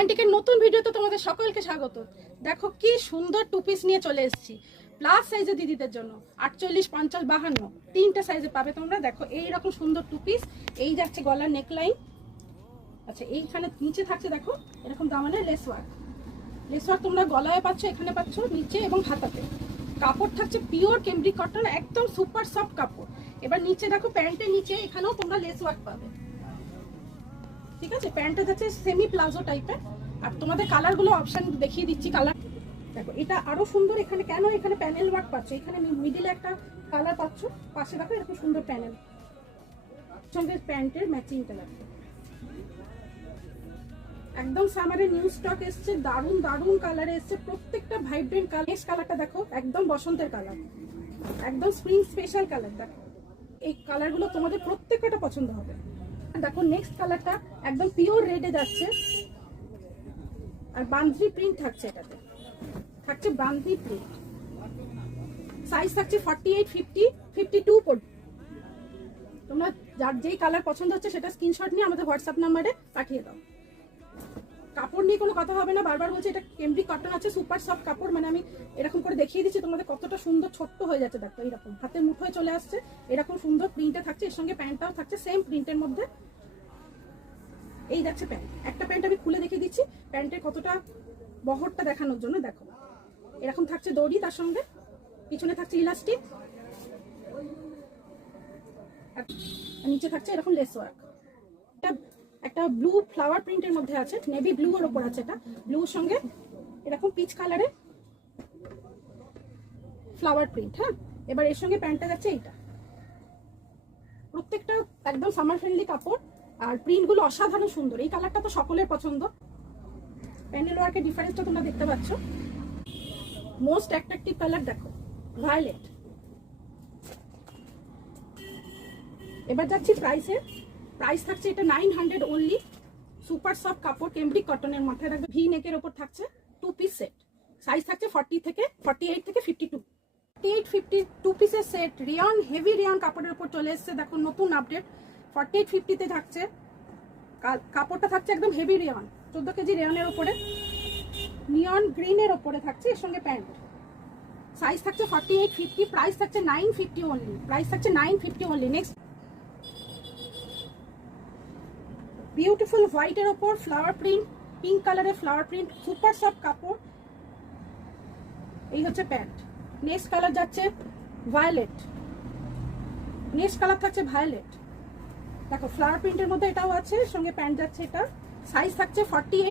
রোমান্টিকের নতুন ভিডিওতে তোমাদের সকলকে স্বাগত। দেখো কি সুন্দর টু পিস নিয়ে চলে এসেছি প্লাস সাইজে দিদিদের জন্য। 48, 50, 52 তিনটা সাইজে পাবে তোমরা। দেখো এইরকম সুন্দর টু পিস। এই যাচ্ছে গলার নেকলাইন, আচ্ছা এইখানে নিচে থাকছে দেখো এরকম দামানের লেস ওয়ার্ক। লেস ওয়ার্ক তোমরা গলায় পাচ্ছ, এখানে পাচ্ছ নিচে এবং হাতাতে। কাপড় থাকছে পিওর ক্যামব্রিক কটন, একদম সুপার সফট কাপড়। এবার নিচে দেখো প্যান্টের নিচে এখানেও তোমরা লেস ওয়ার্ক পাবে, ঠিক আছে। প্যান্টটা যাচ্ছে সেমি প্লাজো টাইপের। আর তোমাদের কালারগুলো অপশন দেখিয়ে দিচ্ছি। কালার দেখো এটা আরো সুন্দর। এখানে কেন এখানে প্যানেল ওয়ার্ক পাচ্ছ, এখানে মিডিলে একটা কালার পাচ্ছ, পাশে দেখো এরকম সুন্দর প্যানেল। সঙ্গে প্যান্টের ম্যাচিংটা দেখো একদম সামারের নিউ স্টক এসছে, দারুন দারুন কালারে এসছে, প্রত্যেকটা ভাইব্রেন্ট কালার। নেক্সট কালারটা দেখো একদম বসন্তের কালার, একদম স্প্রিং স্পেশাল কালার। দেখো এই কালারগুলো তোমাদের প্রত্যেকটা পছন্দ হবে। দেখো নেক্সট কালারটা একদম পিওর রেডে যাচ্ছে, আর বান্দ্রি প্রিন্ট থাকছে, এটাতে থাকছে বান্দ্রি প্রিন্ট। সাইজ থাকছে 48, 50, 52 পর্যন্ত। তোমরা যার যেই কালার পছন্দ হচ্ছে সেটা স্ক্রিনশট নিয়ে আমাদের হোয়াটসঅ্যাপ নাম্বারে পাঠিয়ে দাও। কাপড় নিয়ে কোনো কথা হবে না, বারবার বলছি এটা ক্যামব্রিক কটন আছে, সুপার সফট কাপড়। মানে আমি এরকম করে দেখিয়ে দিচ্ছি তোমাদের কতটা সুন্দর ছোট্ট হয়ে যাচ্ছে। দেখো এরকম হাতের মুঠোয় চলে আসছে, এরকম সুন্দর প্রিন্টে থাকছে। এর সঙ্গে প্যান্টটাও থাকছে সেম প্রিন্টের মধ্যে। এই যাচ্ছে প্যান্ট, একটা প্যান্ট আমি খুলে দেখিয়ে দিচ্ছি প্যান্টের কতটা বহরটা দেখানোর জন্য। দেখো এরকম থাকছে দড়ি, তার সঙ্গে পিছনে থাকছে ইলাস্টিক, নিচে থাকছে এরকম লেস ওয়ার্ক। এটা একটা ব্লু ফ্লাওয়ার প্রিন্টের মধ্যে আছে, নেভি ব্লু এর উপর আছে। এটা ব্লুর সঙ্গে এরকম পিচ কালারে ফ্লাওয়ার প্রিন্ট। হ্যাঁ, এবার এর সঙ্গে প্যান্টটা যাচ্ছে এইটা। প্রত্যেকটা একদম সামার ফ্রেন্ডলি কাপড়, আর প্রিন্টগুলো অসাধারণ সুন্দর। এই কালারটা তো সকলের পছন্দ। প্যানেল ওয়ার্কের ডিফারেন্সটা তোমরা দেখতে পাচ্ছ। মোস্ট অ্যাট্রাকটিভ কালার দেখো ভায়োলেট। এবার যাচ্ছি প্রাইসে। প্রাইস থাকছে এটা 900 অনলি। সুপার সফট কাপড়, ক্যামব্রিক কটনের, মাথায় রাখবে ভি নেকের ওপর থাকছে টু পিস সেট। সাইজ থাকছে 48 থেকে 52। 48, 50 টু পিসের সেট। রিয়ন, হেভি রিয়ন কাপড়ের উপর চলে এসছে। দেখো নতুন আপডেট 48, 50 থাকছে। কাপড়টা থাকছে একদম হেভি রিয়ন, 14 কেজি রিয়নের ওপরে, নিয়ন গ্রিনের ওপরে থাকছে। এর সঙ্গে প্যান্ট। সাইজ থাকছে 48, 50। প্রাইস থাকছে 950 অনলি। প্রাইস থাকছে 950 অনলি। নেক্সট বিউটিফুল হোয়াইটের ওপর ফ্লাওয়ার প্রিন্ট, পিঙ্ক কালারের ফ্লাওয়ার প্রিন্ট, সুপার সফট কাপড়। এই হচ্ছে প্যান্ট। নেক্সট কালার যাচ্ছে ভায়োলেট। নেক্সট কালার থাকছে ভায়োলেট। দেখো ফ্লাওয়ার প্রিন্টের মধ্যে এটাও আছে, সঙ্গে প্যান্ট যাচ্ছে এটা। সাইজ থাকছে 48।